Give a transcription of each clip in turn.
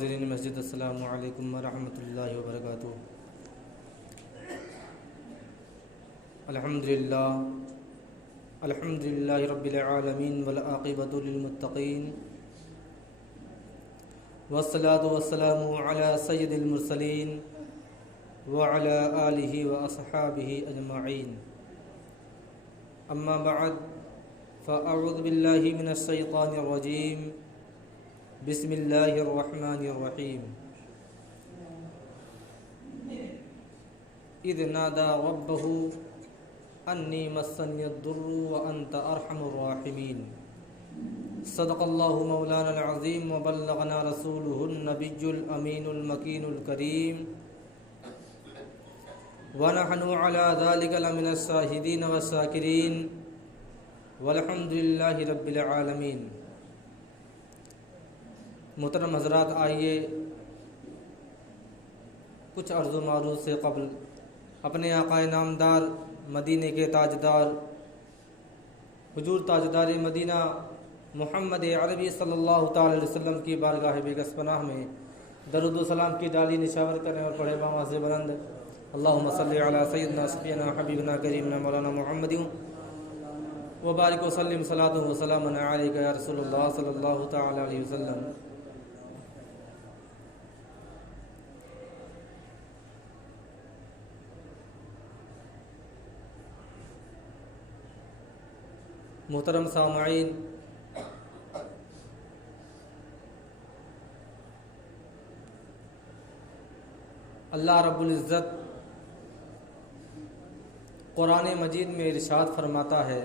حاضرین مسجد، السلام علیکم ورحمۃ اللہ وبرکاتہ۔ الحمدللہ رب العالمین والعاقبۃ للمتقین، والصلاة والسلام علی سید المرسلین وعلی آلہ واصحابہ اجمعین، اما بعد فاعوذ باللہ من الشیطان الرجیم، بسم اللہ الرحمن الرحیم۔ اذ نادى ربه انی مسنی الضر وانت ارحم الراحمین۔ صدق اللہ مولانا العظیم وبلغنا رسولہ النبی الامین المکین الکریم، ونحن علی ذلک لمن الشاہدین والشاکرین، والحمد للہ رب العالمین۔ محترم حضرات، آئیے کچھ عرض و معروض سے قبل اپنے آقائے نامدار مدینے کے تاجدار حضور تاجدار مدینہ محمد عربی صلی اللہ تعالی علیہ وسلم کی بارگاہ بیگس پناہ میں درود و سلام کی ڈالی نشاور کریں اور پڑھے بآواز بلند اللہم صلی علی سیدنا شفیعنا حبیبنا کریمنا مولانا محمد وبارک وسلم صلاۃ و سلام علیک یا رسول اللہ صلی اللہ تعالی علیہ وسلم۔ محترم سامعین، اللہ رب العزت قرآن مجید میں ارشاد فرماتا ہے،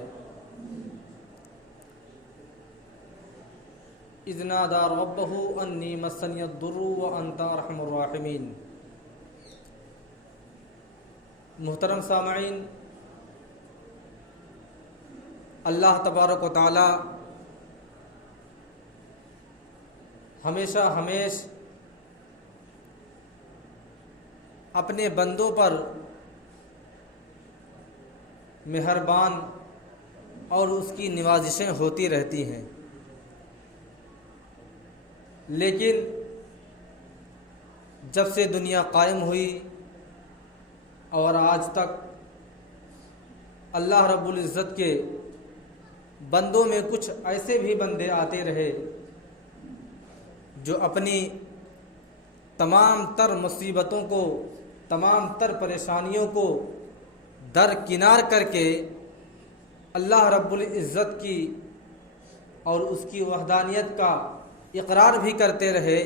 اذ نادى ربه انی مسنی الضر وانت ارحم الراحمین۔ محترم سامعین، اللہ تبارک و تعالی ہمیش اپنے بندوں پر مہربان اور اس کی نوازشیں ہوتی رہتی ہیں، لیکن جب سے دنیا قائم ہوئی اور آج تک اللہ رب العزت کے بندوں میں کچھ ایسے بھی بندے آتے رہے جو اپنی تمام تر مصیبتوں کو، تمام تر پریشانیوں کو درکنار کر کے اللہ رب العزت کی اور اس کی وحدانیت کا اقرار بھی کرتے رہے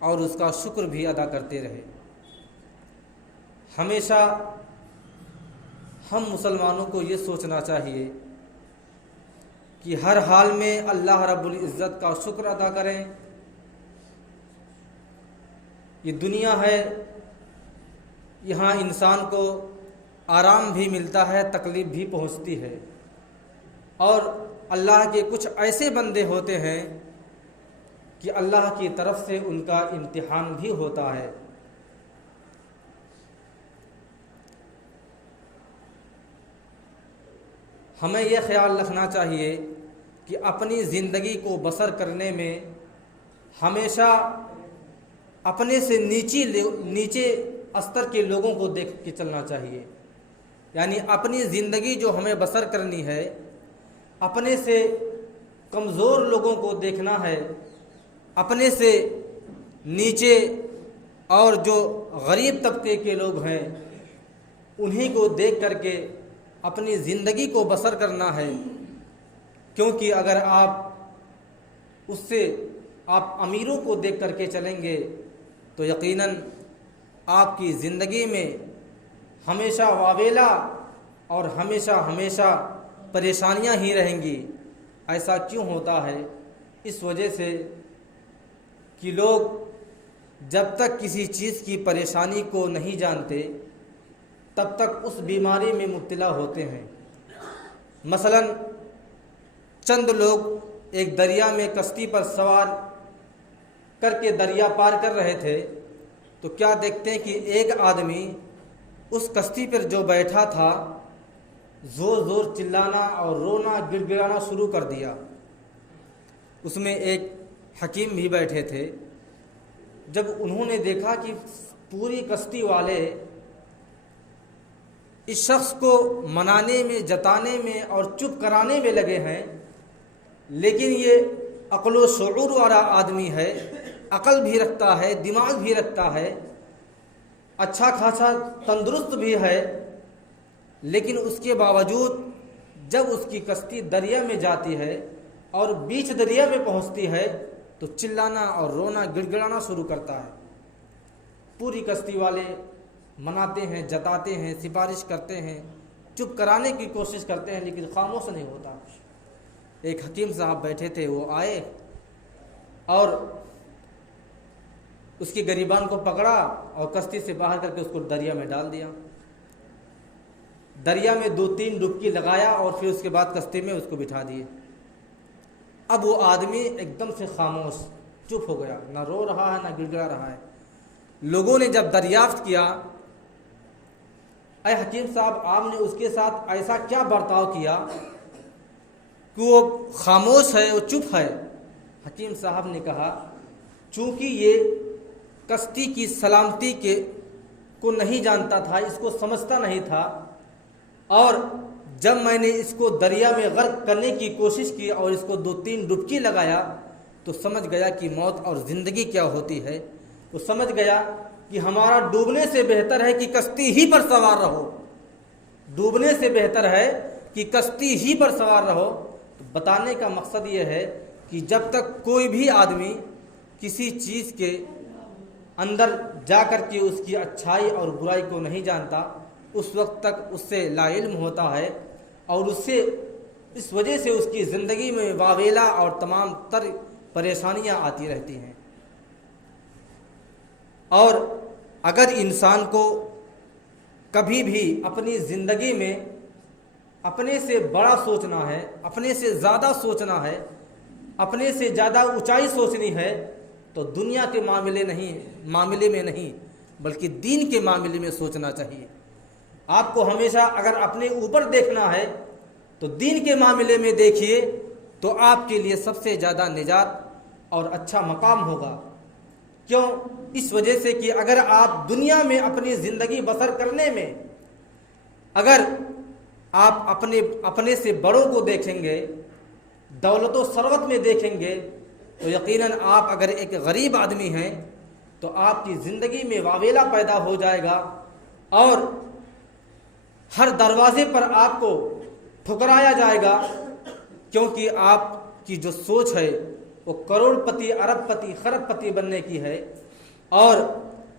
اور اس کا شکر بھی ادا کرتے رہے۔ ہمیشہ ہم مسلمانوں کو یہ سوچنا چاہیے کہ ہر حال میں اللہ رب العزت کا شکر ادا کریں۔ یہ دنیا ہے، یہاں انسان کو آرام بھی ملتا ہے، تکلیف بھی پہنچتی ہے، اور اللہ کے کچھ ایسے بندے ہوتے ہیں کہ اللہ کی طرف سے ان کا امتحان بھی ہوتا ہے۔ ہمیں یہ خیال رکھنا چاہیے کہ اپنی زندگی کو بسر کرنے میں ہمیشہ اپنے سے نیچے استر کے لوگوں کو دیکھ کے چلنا چاہیے، یعنی اپنی زندگی جو ہمیں بسر کرنی ہے، اپنے سے کمزور لوگوں کو دیکھنا ہے، اپنے سے نیچے اور جو غریب طبقے کے لوگ ہیں انہی کو دیکھ کر کے اپنی زندگی کو بسر کرنا ہے، کیونکہ اگر آپ امیروں کو دیکھ کر کے چلیں گے تو یقیناً آپ کی زندگی میں ہمیشہ واویلا اور ہمیشہ پریشانیاں ہی رہیں گی۔ ایسا کیوں ہوتا ہے؟ اس وجہ سے کہ لوگ جب تک کسی چیز کی پریشانی کو نہیں جانتے تب تک اس بیماری میں مبتلا ہوتے ہیں۔ مثلا چند لوگ ایک دریا میں کشتی پر سوار کر کے دریا پار کر رہے تھے تو کیا دیکھتے ہیں کہ ایک آدمی اس کشتی پر جو بیٹھا تھا زور زور چلانا اور رونا گڑ گڑانا شروع کر دیا۔ اس میں ایک حکیم بھی بیٹھے تھے، جب انہوں نے دیکھا کہ پوری کشتی والے اس شخص کو منانے میں، جتانے میں اور چپ کرانے میں لگے ہیں، لیکن یہ عقل و شعور والا آدمی ہے، عقل بھی رکھتا ہے، دماغ بھی رکھتا ہے، اچھا خاصا تندرست بھی ہے، لیکن اس کے باوجود جب اس کی کشتی دریا میں جاتی ہے اور بیچ دریا میں پہنچتی ہے تو چلانا اور رونا، گڑ گڑانا شروع کرتا ہے۔ پوری کشتی والے مناتے ہیں، جتاتے ہیں، سفارش کرتے ہیں، چپ کرانے کی کوشش کرتے ہیں، لیکن خاموش نہیں ہوتا۔ ایک حکیم صاحب بیٹھے تھے، وہ آئے اور اس کی گریبان کو پکڑا اور کشتی سے باہر کر کے اس کو دریا میں ڈال دیا۔ دریا میں 2-3 ڈبکی لگایا اور پھر اس کے بعد کشتی میں اس کو بٹھا دیے۔ اب وہ آدمی ایک دم سے خاموش، چپ ہو گیا، نہ رو رہا ہے نہ گڑ گڑا رہا ہے۔ لوگوں نے جب دریافت کیا، اے حکیم صاحب، آپ نے اس کے ساتھ ایسا کیا برتاؤ کیا کہ وہ خاموش ہے، وہ چپ ہے؟ حکیم صاحب نے کہا، چونکہ یہ کشتی کی سلامتی کو نہیں جانتا تھا، اس کو سمجھتا نہیں تھا، اور جب میں نے اس کو دریا میں غرق کرنے کی کوشش کی اور اس کو 2-3 ڈبکی لگایا تو سمجھ گیا کہ موت اور زندگی کیا ہوتی ہے۔ وہ سمجھ گیا کہ ہمارا ڈوبنے سے بہتر ہے کہ کشتی ہی پر سوار رہو، ڈوبنے سے بہتر ہے کہ کشتی ہی پر سوار رہو۔ تو بتانے کا مقصد یہ ہے کہ جب تک کوئی بھی آدمی کسی چیز کے اندر جا کر کے اس کی اچھائی اور برائی کو نہیں جانتا، اس وقت تک اس سے لا علم ہوتا ہے، اور اس وجہ سے اس کی زندگی میں واویلا اور تمام تر پریشانیاں آتی رہتی ہیں۔ اور اگر انسان کو کبھی بھی اپنی زندگی میں اپنے سے بڑا سوچنا ہے، اپنے سے زیادہ سوچنا ہے، اپنے سے زیادہ اونچائی سوچنی ہے، تو دنیا کے معاملے میں نہیں بلکہ دین کے معاملے میں سوچنا چاہیے۔ آپ کو ہمیشہ اگر اپنے اوپر دیکھنا ہے تو دین کے معاملے میں دیکھیے، تو آپ کے لیے سب سے زیادہ نجات اور اچھا مقام ہوگا۔ کیوں؟ اس وجہ سے کہ اگر آپ دنیا میں اپنی زندگی بسر کرنے میں اگر آپ اپنے سے بڑوں کو دیکھیں گے، دولت و ثروت میں دیکھیں گے، تو یقیناً آپ اگر ایک غریب آدمی ہیں تو آپ کی زندگی میں واویلا پیدا ہو جائے گا، اور ہر دروازے پر آپ کو ٹھکرایا جائے گا، کیونکہ آپ کی جو سوچ ہے وہ کروڑ پتی، ارب پتی، خرب پتی بننے کی ہے۔ اور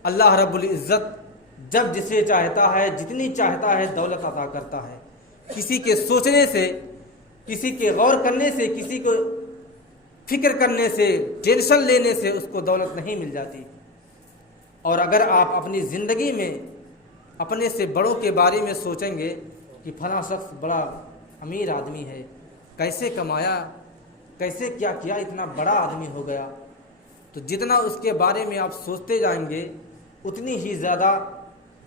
اللہ رب العزت جب جسے چاہتا ہے، جتنی چاہتا ہے دولت عطا کرتا ہے۔ کسی کے سوچنے سے، کسی کے غور کرنے سے، کسی کو فکر کرنے سے، ٹینشن لینے سے اس کو دولت نہیں مل جاتی۔ اور اگر آپ اپنی زندگی میں اپنے سے بڑوں کے بارے میں سوچیں گے کہ فلاں شخص بڑا امیر آدمی ہے، کیسے کمایا، کیسے کیا کیا، اتنا بڑا آدمی ہو گیا، تو جتنا اس کے بارے میں آپ سوچتے جائیں گے اتنی ہی زیادہ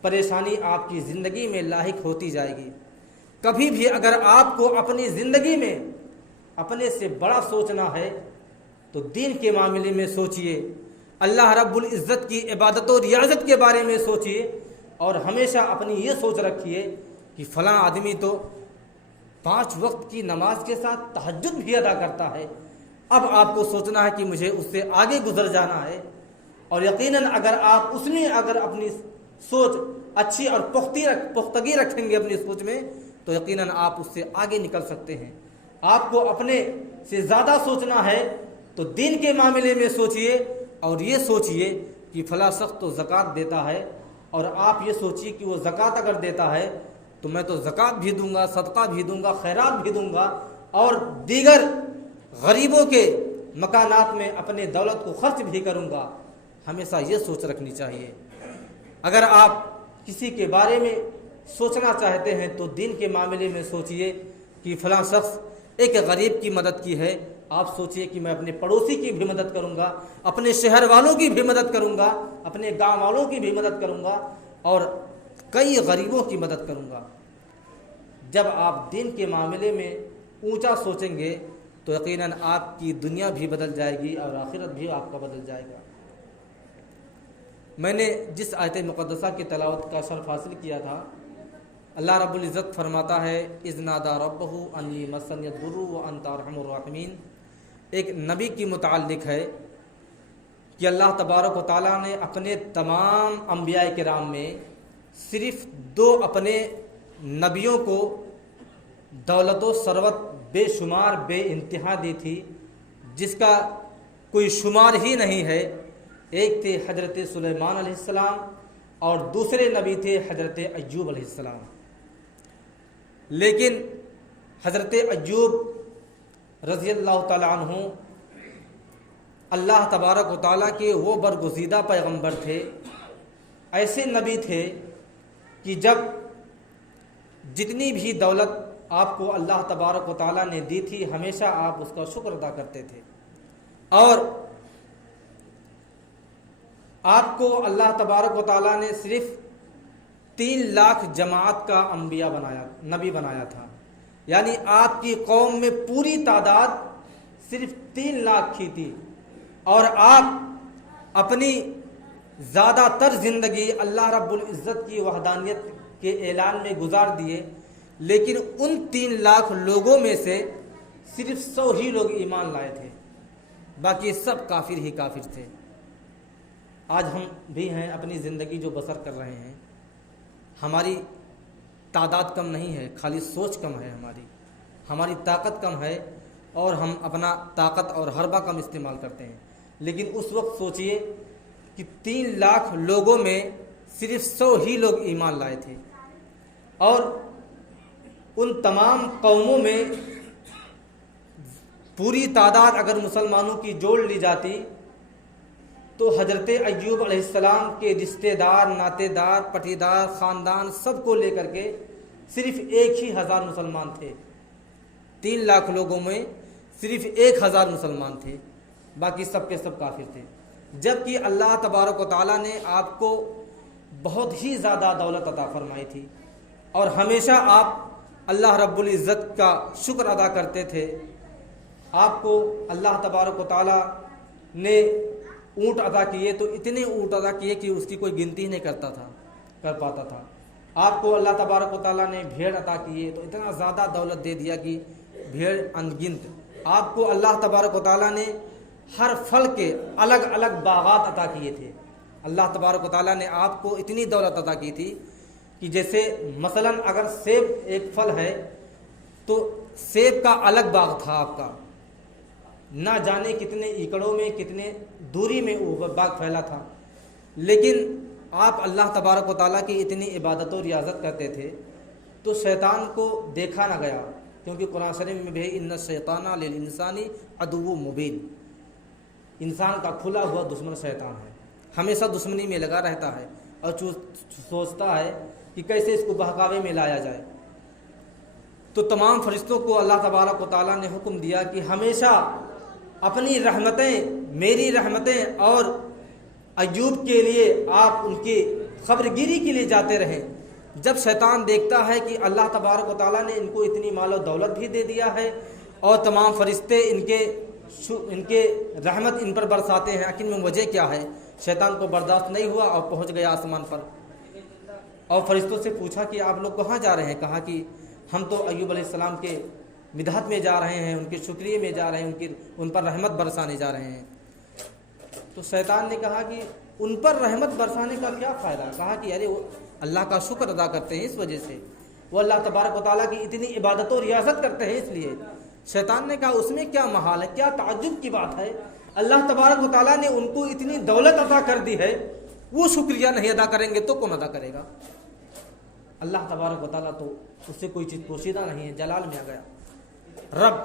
پریشانی آپ کی زندگی میں لاحق ہوتی جائے گی۔ کبھی بھی اگر آپ کو اپنی زندگی میں اپنے سے بڑا سوچنا ہے تو دین کے معاملے میں سوچئے، اللہ رب العزت کی عبادت و ریاضت کے بارے میں سوچئے، اور ہمیشہ اپنی یہ سوچ رکھیے کہ فلاں آدمی تو 5 وقت کی نماز کے ساتھ تہجد بھی ادا کرتا ہے۔ اب آپ کو سوچنا ہے کہ مجھے اس سے آگے گزر جانا ہے، اور یقیناً اگر آپ اس میں اگر اپنی سوچ اچھی اور پختگی رکھیں گے اپنی سوچ میں، تو یقیناً آپ اس سے آگے نکل سکتے ہیں۔ آپ کو اپنے سے زیادہ سوچنا ہے تو دین کے معاملے میں سوچئے، اور یہ سوچئے کہ فلاں شخص تو زکوٰۃ دیتا ہے، اور آپ یہ سوچئے کہ وہ زکوٰۃ اگر دیتا ہے تو میں تو زکوٰۃ بھی دوں گا، صدقہ بھی دوں گا، خیرات بھی دوں گا، اور دیگر غریبوں کے مکانات میں اپنے دولت کو خرچ بھی کروں گا۔ ہمیشہ یہ سوچ رکھنی چاہیے۔ اگر آپ کسی کے بارے میں سوچنا چاہتے ہیں تو دین کے معاملے میں سوچئے کہ فلاں شخص ایک غریب کی مدد کی ہے، آپ سوچئے کہ میں اپنے پڑوسی کی بھی مدد کروں گا، اپنے شہر والوں کی بھی مدد کروں گا، اپنے گاؤں والوں کی بھی مدد کروں گا، اور کئی غریبوں کی مدد کروں گا۔ جب آپ دین کے معاملے میں اونچا سوچیں گے تو یقیناً آپ کی دنیا بھی بدل جائے گی اور آخرت بھی آپ کا بدل جائے گا۔ میں نے جس آیت مقدسہ کی تلاوت کا شرف حاصل کیا تھا، اللہ رب العزت فرماتا ہے اذ نادى ربه انی مسنی الضر وانت ارحم الراحمین، ایک نبی کی متعلق ہے کہ اللہ تبارک و تعالیٰ نے اپنے تمام انبیاء کرام میں صرف 2 اپنے نبیوں کو دولت و ثروت بے شمار بے انتہا دی تھی، جس کا کوئی شمار ہی نہیں ہے۔ ایک تھے حضرت سلیمان علیہ السلام اور دوسرے نبی تھے حضرت ایوب علیہ السلام۔ لیکن حضرت ایوب رضی اللہ تعالیٰ عنہ اللہ تبارک و تعالیٰ کے وہ برگزیدہ پیغمبر تھے، ایسے نبی تھے کہ جب جتنی بھی دولت آپ کو اللہ تبارک و تعالیٰ نے دی تھی ہمیشہ آپ اس کا شکر ادا کرتے تھے، اور آپ کو اللہ تبارک و تعالیٰ نے صرف 3 لاکھ جماعت کا نبی بنایا تھا، یعنی آپ کی قوم میں پوری تعداد صرف 3 لاکھ کی تھی، اور آپ اپنی زیادہ تر زندگی اللہ رب العزت کی وحدانیت کے اعلان میں گزار دیے، لیکن ان 3 لاکھ لوگوں میں سے صرف 100 ہی لوگ ایمان لائے تھے، باقی سب کافر ہی کافر تھے۔ آج ہم بھی ہیں، اپنی زندگی جو بسر کر رہے ہیں، ہماری تعداد کم نہیں ہے، خالی سوچ کم ہے، ہماری طاقت کم ہے، اور ہم اپنا طاقت اور حربہ کم استعمال کرتے ہیں۔ لیکن اس وقت سوچئے کہ 3 لاکھ لوگوں میں صرف 100 ہی لوگ ایمان لائے تھے، اور ان تمام قوموں میں پوری تعداد اگر مسلمانوں کی جوڑ لی جاتی تو حضرت ایوب علیہ السلام کے رشتہ دار، ناتے دار، پٹیدار، خاندان سب کو لے کر کے صرف 1,000 مسلمان تھے۔ 3 لاکھ لوگوں میں صرف 1,000 مسلمان تھے، باقی سب کے سب کافر تھے، جبکہ اللہ تبارک و تعالیٰ نے آپ کو بہت ہی زیادہ دولت عطا فرمائی تھی، اور ہمیشہ آپ اللہ رب العزت کا شکر ادا کرتے تھے۔ آپ کو اللہ تبارک و تعالیٰ نے اونٹ عطا کیے تو اتنے اونٹ عطا کیے کہ اس کی کوئی گنتی نہیں کر پاتا تھا۔ آپ کو اللہ تبارک و تعالیٰ نے بھیڑ عطا کیے تو اتنا زیادہ دولت دے دیا کہ بھیڑ انگنت۔ آپ کو اللہ تبارک و تعالیٰ نے ہر پھل کے الگ الگ باغات عطا کیے تھے۔ اللہ تبارک و تعالیٰ نے آپ کو اتنی دولت عطا کی تھی کہ جیسے مثلا اگر سیب ایک پھل ہے تو سیب کا الگ باغ تھا آپ کا، نہ جانے کتنے ایکڑوں میں کتنے دوری میں وہ باغ پھیلا تھا، لیکن آپ اللہ تبارک و تعالیٰ کی اتنی عبادت و ریاضت کرتے تھے تو شیطان کو دیکھا نہ گیا، کیونکہ قرآن شریف میں بھی ان الشیطان للانسان عدو مبین، انسان کا کھلا ہوا دشمن شیطان ہے، ہمیشہ دشمنی میں لگا رہتا ہے اور سوچتا ہے کہ کیسے اس کو بہکاوے میں لایا جائے۔ تو تمام فرشتوں کو اللہ تبارک و تعالیٰ نے حکم دیا کہ ہمیشہ اپنی رحمتیں، میری رحمتیں اور ایوب کے لیے آپ ان کی خبرگیری کے لیے جاتے رہیں۔ جب شیطان دیکھتا ہے کہ اللہ تبارک و تعالیٰ نے ان کو اتنی مال و دولت بھی دے دیا ہے اور تمام فرشتے ان کے رحمت ان پر برساتے ہیں، آخر میں وجہ کیا ہے، شیطان کو برداشت نہیں ہوا اور پہنچ گیا آسمان پر، اور فرشتوں سے پوچھا کہ آپ لوگ کہاں جا رہے ہیں؟ کہا کہ ہم تو ایوب علیہ السلام کے مدحت میں جا رہے ہیں، ان کے شکریہ میں جا رہے ہیں، ان پر رحمت برسانے جا رہے ہیں۔ تو شیطان نے کہا کہ ان پر رحمت برسانے کا کیا فائدہ؟ کہا کہ ارے وہ اللہ کا شکر ادا کرتے ہیں، اس وجہ سے وہ اللہ تبارک و تعالیٰ کی اتنی عبادت و ریاضت کرتے ہیں، اس لیے۔ شیطان نے کہا اس میں کیا محال ہے، کیا تعجب کی بات ہے، اللہ تبارک و تعالیٰ نے ان کو اتنی دولت عطا کر دی ہے، وہ شکریہ نہیں ادا کریں گے تو کون ادا کرے گا؟ اللہ تبارک و تعالیٰ تو اس سے کوئی چیز پوشیدہ نہیں ہے، جلال میں آ گیا، رب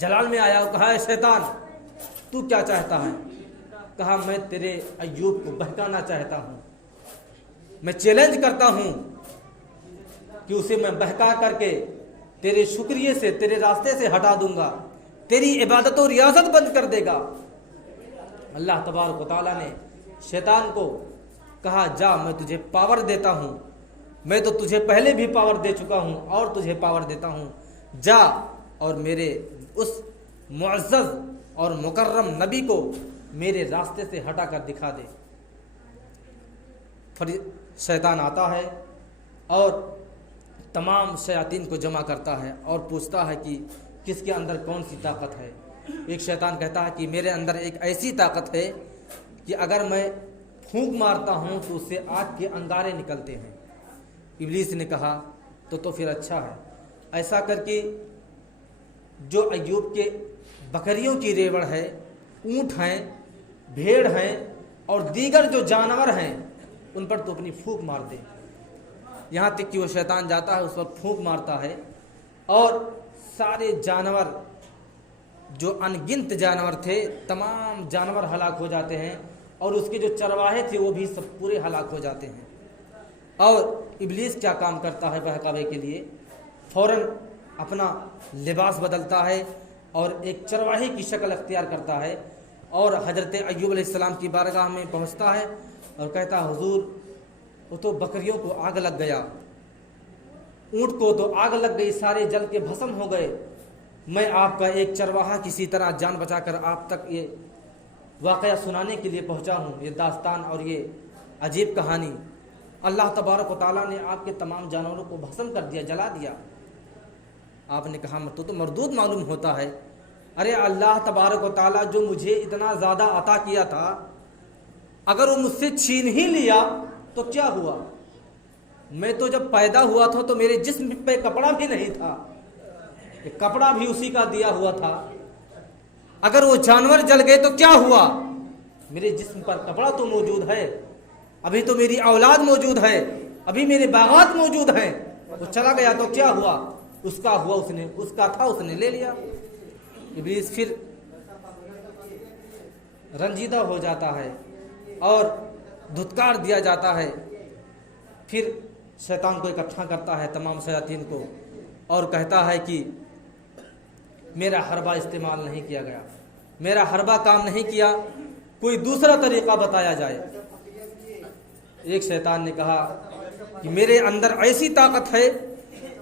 جلال میں آیا اور کہا اے شیطان تو کیا چاہتا ہے؟ کہا میں تیرے ایوب کو بہکانا چاہتا ہوں، میں چیلنج کرتا ہوں کہ اسے میں بہکا کر کے تیرے شکریہ سے، تیرے راستے سے ہٹا دوں گا، تیری عبادت و ریاضت بند کر دے گا۔ اللہ تبارک و تعالیٰ نے شیطان کو کہا جا میں تجھے پاور دیتا ہوں، میں تو تجھے پہلے بھی پاور دے چکا ہوں اور تجھے پاور دیتا ہوں، جا اور میرے اس معزز اور مکرم نبی کو میرے راستے سے ہٹا کر دکھا دے۔ شیطان آتا ہے اور تمام شیاطین کو جمع کرتا ہے اور پوچھتا ہے کہ کس کے اندر کون سی طاقت ہے۔ ایک شیطان کہتا ہے کہ میرے اندر ایک ایسی طاقت ہے کہ اگر میں پھونک مارتا ہوں تو اس سے آگ کے انگارے نکلتے ہیں۔ ابلیس نے کہا تو پھر اچھا ہے، ایسا کر کے جو ایوب کے بکریوں کی ریوڑ ہے، اونٹ ہیں، بھیڑ ہیں اور دیگر جو جانور ہیں ان پر تو اپنی پھونک مار دے۔ یہاں تک کہ وہ شیطان جاتا ہے، اس پر پھونک مارتا ہے اور سارے جانور جو ان گنت جانور تھے، تمام جانور ہلاک ہو جاتے ہیں اور اس کے جو چرواہے تھے وہ بھی سب پورے ہلاک ہو جاتے ہیں۔ اور ابلیس کیا کام کرتا ہے بہکاوے کے لیے؟ فوراً اپنا لباس بدلتا ہے اور ایک چرواہے کی شکل اختیار کرتا ہے اور حضرت ایوب علیہ السلام کی بارگاہ میں پہنچتا ہے اور کہتا ہے حضور وہ تو بکریوں کو آگ لگ گیا، اونٹ کو تو آگ لگ گئی، سارے جل کے بھسم ہو گئے، میں آپ کا ایک چرواہا کسی طرح جان بچا کر آپ تک یہ واقعہ سنانے کے لیے پہنچا ہوں، یہ داستان اور یہ عجیب کہانی۔ اللہ تبارک و تعالیٰ نے آپ کے تمام جانوروں کو بھسم کر دیا، جلا دیا۔ آپ نے کہا تو مردود معلوم ہوتا ہے۔ ارے اللہ تبارک و تعالیٰ جو مجھے اتنا زیادہ عطا کیا تھا، اگر وہ مجھ سے چھین ہی لیا تو کیا ہوا؟ میں تو جب پیدا ہوا تھا تو میرے جسم پہ کپڑا بھی نہیں تھا، کپڑا بھی اسی کا دیا ہوا تھا۔ اگر وہ جانور جل گئے تو کیا ہوا؟ میرے جسم پر کپڑا تو موجود ہے، ابھی تو میری اولاد موجود ہے، ابھی میرے باغات موجود ہیں۔ وہ چلا گیا تو کیا ہوا؟ اس کا ہوا، اس کا تھا، اس نے لے لیا۔ ابلیس پھر رنجیدہ ہو جاتا ہے اور دھتکار دیا جاتا ہے۔ پھر شیطان کو اکٹھا کرتا ہے، تمام شیاطین کو، اور کہتا ہے کہ میرا حربہ استعمال نہیں کیا گیا، میرا حربہ کام نہیں کیا، کوئی دوسرا طریقہ بتایا جائے۔ ایک شیطان نے کہا کہ میرے اندر ایسی طاقت ہے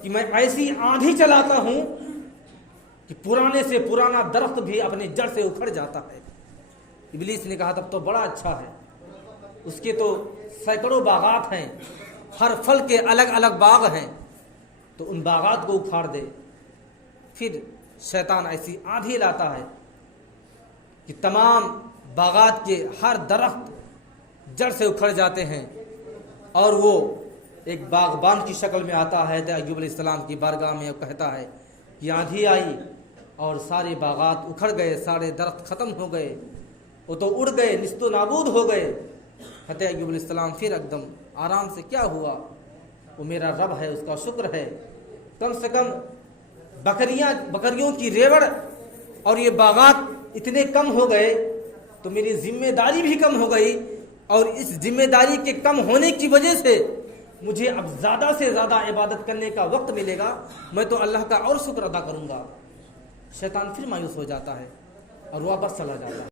کہ میں ایسی آندھی چلاتا ہوں کہ پرانے سے پرانا درخت بھی اپنی جڑ سے اکھڑ جاتا ہے۔ ابلیس نے کہا تب تو بڑا اچھا ہے، اس کے تو سینکڑوں باغات ہیں، ہر پھل کے الگ الگ باغ ہیں، تو ان باغات کو اکھاڑ دے۔ پھر شیطان ایسی آندھی لاتا ہے کہ تمام باغات کے ہر درخت جڑ سے اکھڑ جاتے ہیں اور وہ ایک باغبان کی شکل میں آتا ہے ایوب علیہ السلام کی بارگاہ میں اور کہتا ہے کہ آندھی آئی اور سارے باغات اکھڑ گئے، سارے درخت ختم ہو گئے، وہ تو اڑ گئے، نیست و نابود ہو گئے۔ حضرت ایوب علیہ السلام پھر ایک دم آرام سے، کیا ہوا؟ وہ میرا رب ہے، اس کا شکر ہے، کم سے کم بکریوں کی ریوڑ اور یہ باغات اتنے کم ہو گئے تو میری ذمہ داری بھی کم ہو گئی، اور اس ذمہ داری کے کم ہونے کی وجہ سے مجھے اب زیادہ سے زیادہ عبادت کرنے کا وقت ملے گا، میں تو اللہ کا اور شکر ادا کروں گا۔ شیطان پھر مایوس ہو جاتا ہے اور واپس چلا جاتا ہے۔